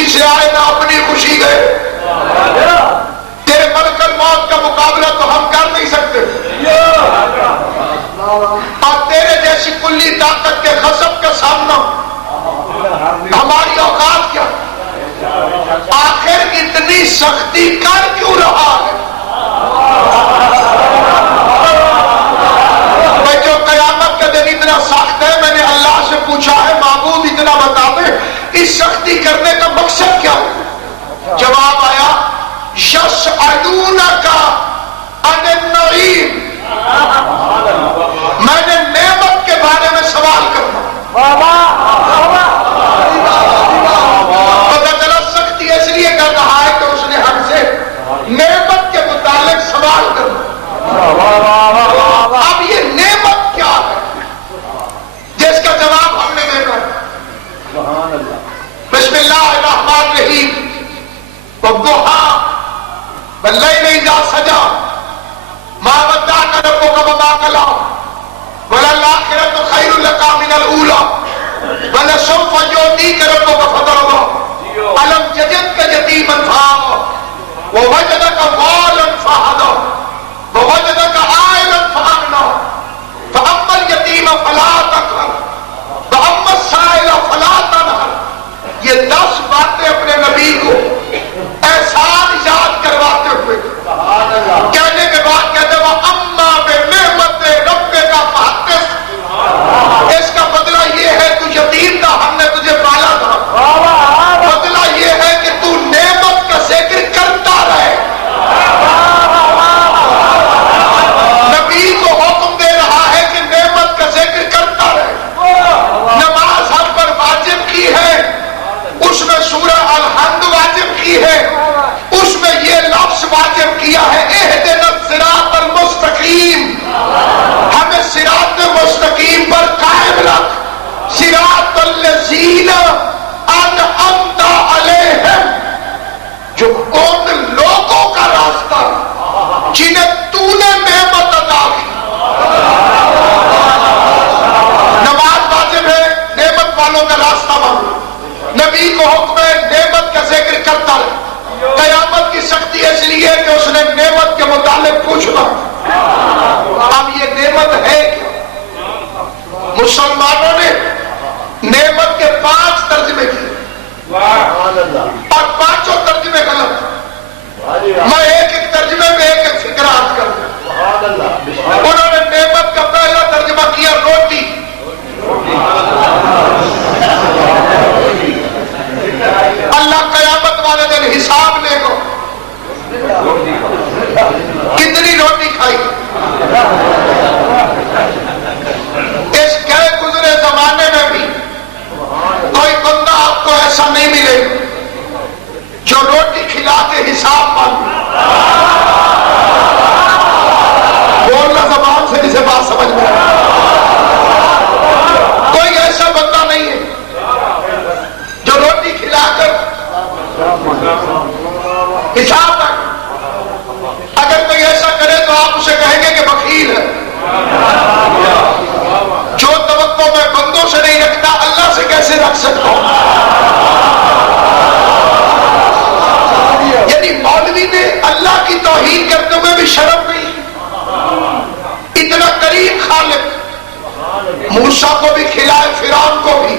خوشی سے آئے نہ اپنی خوشی گئے. تیرے ملک الموت کا مقابلہ تو ہم کر نہیں سکتے، اور تیرے جیسی کلی طاقت کے غضب کا سامنا ہماری اوقات کیا؟ آخر اتنی سختی کر کیوں رہا ہے؟ جو قیامت کا دن اتنا سخت ہے، میں نے اللہ سے پوچھا ہے معبود اتنا بتا دے اس سختی کرنے کا مقصد کیا ہے؟ جواب آیا یسألونک عن النعیم، میں نے نعمت کے بارے میں سوال کرنا. پتہ چلا سختی اس لیے کر رہا ہے کہ اس نے ہم سے نعمت کے متعلق سوال کرنا. اب یہ نعمت کیا ہے جس کا جواب ہم نے دینا ہے؟ بسم اللہ الرحمن الرحیم. والضحیٰ واللیل اذا سجی ما ودعک ربک وما قلی وللآخرۃ خیر لک من الاولی ولسوف یعطیک ربک فترضی الم یجدک یتیما فآوی ووجدک ضالا فہدی ووجدک عائلا فأغنی فأما الیتیم فلا تقہر وأما السائل فلا تنہر. یہ 10 باتیں اپنے نبی کو احسان یاد کرواتے ہوئے کہنے کے بعد کہتے وہ اما بنعمت ربک فحدث. اس کا بدلہ یہ ہے تو یتیم تھا، ہم نے تجھے پالا تھا. بدلہ یہ ہے کہ تو نعمت کا ذکر کرتا رہے. نبی کو حکم دے رہا ہے کہ نعمت کا ذکر کرتا رہے. نماز ہم پر واجب کی ہے، اس میں سورہ الحمد واجب کی ہے، اس میں یہ لفظ واجب کیا ہے اہدنا الصراط المستقیم. ہمیں صراط مستقیم پر قائم رکھ. صراط الذین انعمت علیہم، جو ان لوگوں کا راستہ جنہیں تو نے نعمت عطا کی. نماز واجب ہے، نعمت والوں کا راستہ مانو. نبی کو حکم ہے نعمت کا ذکر کرتا رہے. قیامت کی سختی اس لیے کہ اس نے نعمت کے متعلق پوچھنا. اب یہ نعمت ہے کیا؟ مسلمانوں نے نعمت کے 5 ترجمے کیے اور 5 ترجمے غلط. میں ایک ترجمے میں ایک فکر عرض کر دوں. انہوں نے نعمت کا پہلا ترجمہ کیا روٹی. اللہ قیامت والے دن حساب لے گا کتنی روٹی کھائی. اس گئے گزرے زمانے میں بھی کوئی بندہ آپ کو ایسا نہیں ملے جو روٹی کھلا کے حساب مانگے. بولنا زبان سے جسے بات سمجھ میں کوئی ایسا بندہ نہیں ہے جو روٹی کھلا کر حساب مانگے. اگر کوئی ایسا کرے تو آپ اسے کہیں گے کہ بخیل ہے. جو توقع میں بندوں سے نہیں رکھتا اللہ سے کیسے رکھ سکتا ہوں؟ یعنی مولوی نے اللہ کی توہین کرتے ہوئے بھی شرم نہیں. اتنا کریم خالق موسیٰ کو بھی کھلائے، فرعون کو بھی.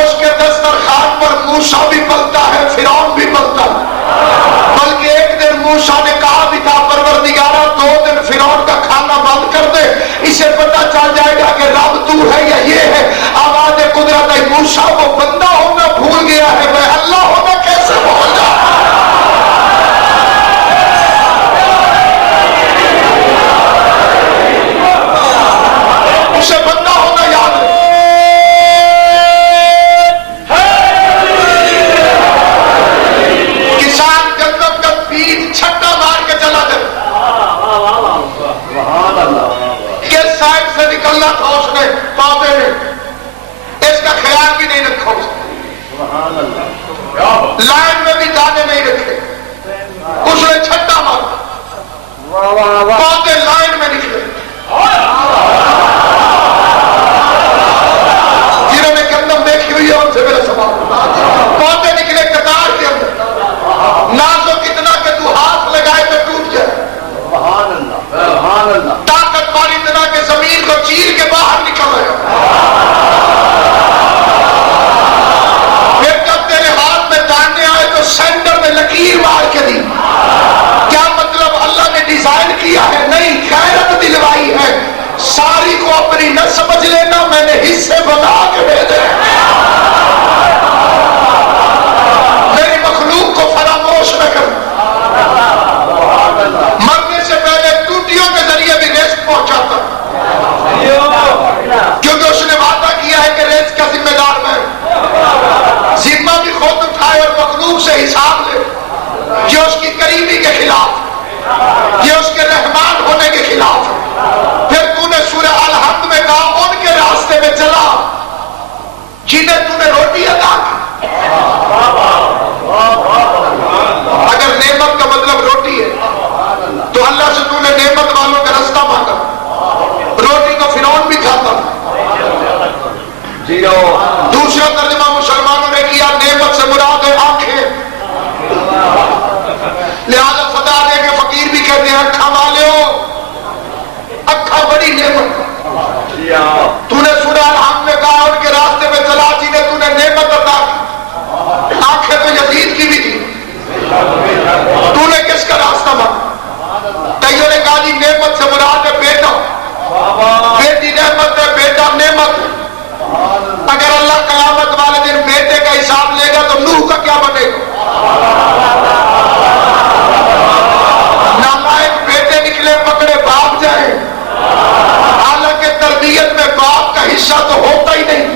اس کے دسترخوان پر موسیٰ بھی پلتا ہے، فرعون بھی پلتا ہے. بلکہ ایک دن موسیٰ نے کہا بھی تھا پروردگارہ 2 دن فرعون کا کھانا بند کر دے، اسے پتہ چل جائے گا کہ رب تو ہے یا یہ ہے. آواز قدرت ہے موسیٰ وہ بندہ ہونا بھول گیا ہے، میں اللہ ہونا کیسے بھول جا. اسے بندہ ہونا یاد ہے. کسان گندم کا بیج چھٹا مار کے چلا جائے. کس سائڈ سے نکلنا تھا اس نے پودے نے، اس کا خیال بھی نہیں رکھا. لائن میں بھی دانے نہیں رکھے، اس نے چھٹا مارا، پودے لائن میں نکلے. جنہوں نے گندم دیکھی ہوئی اگر نعمت کا مطلب روٹی ہے تو اللہ سے تو نے نعمت والوں کا راستہ مانگا. روٹی تو فرعون بھی کھاتا. دوسرا ترجمہ مسلمانوں نے کیا نعمت سے مراد ہے آنکھیں. لہذا خدا دے کے فقیر بھی کہتے ہیں اکھا والے ہو, اکھا بڑی نعمت. تو نے سورہ الحمد میں کہا ان کے راستے میں چلا جنہیں تو نے نعمت عطا کی. آنکھیں تو یزید کی بھی تھی. تو نے کس کا راستہ مانگا؟ کئیوں نے کہا جی نعمت سے مراد ہے بیٹا. بیٹی نعمت ہے, بیٹا نعمت ہے. اگر اللہ قیامت والے دن بیٹے کا حساب لے گا تو نوح کا کیا بنے گا؟ نالائق بیٹے نکلے پکڑے باپ جائیں. حالانکہ تربیت میں باپ کا حصہ تو ہوتا ہی نہیں.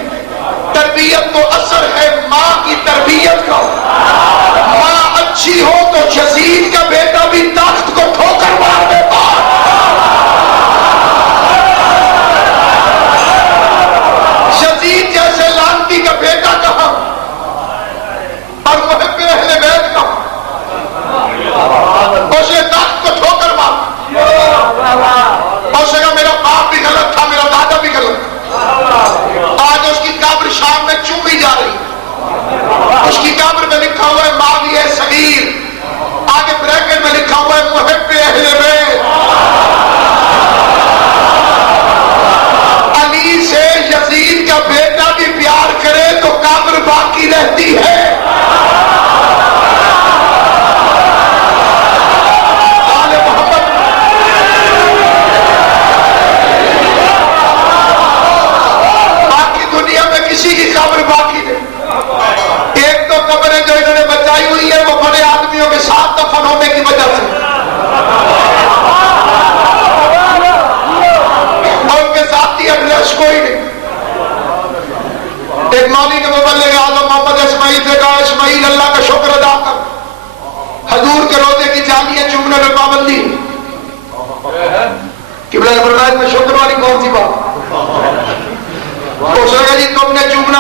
تربیت تو اثر ہے ماں کی تربیت کا. ماں اچھی ہو تو یزید کا بیٹا بھی تخت کو ٹھوکر مار دیتا. یزید جیسے لانتی کا بیٹا کہاں اور محب اہل بیت کہاں. اسے تخت کو ٹھوکر مار. اسے کہا میرا باپ بھی غلط تھا, میرا دادا بھی غلط تھا. آج اس کی قبر شام میں چومی جا رہی. اس کی قبر میں لکھا ہوا ہے ماوی صغیر, آگے بریکٹ میں لکھا ہوا ہے محب اہل بیت. علی سے یزید کا بیٹا بھی پیار کرے تو قبر باقی رہتی ہے. کسی کی قبر باقی نہیں. ایک تو قبریں جو انہوں نے بچائی ہوئی ہے وہ بڑے آدمیوں کے ساتھ دفن ہونے کی وجہ سے, اور ان کے ذاتی ایڈریس کوئی نہیں. ایک مولوی نے مبلغ اعظم محمد اسماعیل سے کہا اسماعیل اللہ کا شکر ادا کر, حضور کے روزے کی جالیاں چومنے میں پابندی. قبلہ نے فرمایا میں شکر والی کون سی بات؟ اس نے کہا جی تم نے چومنا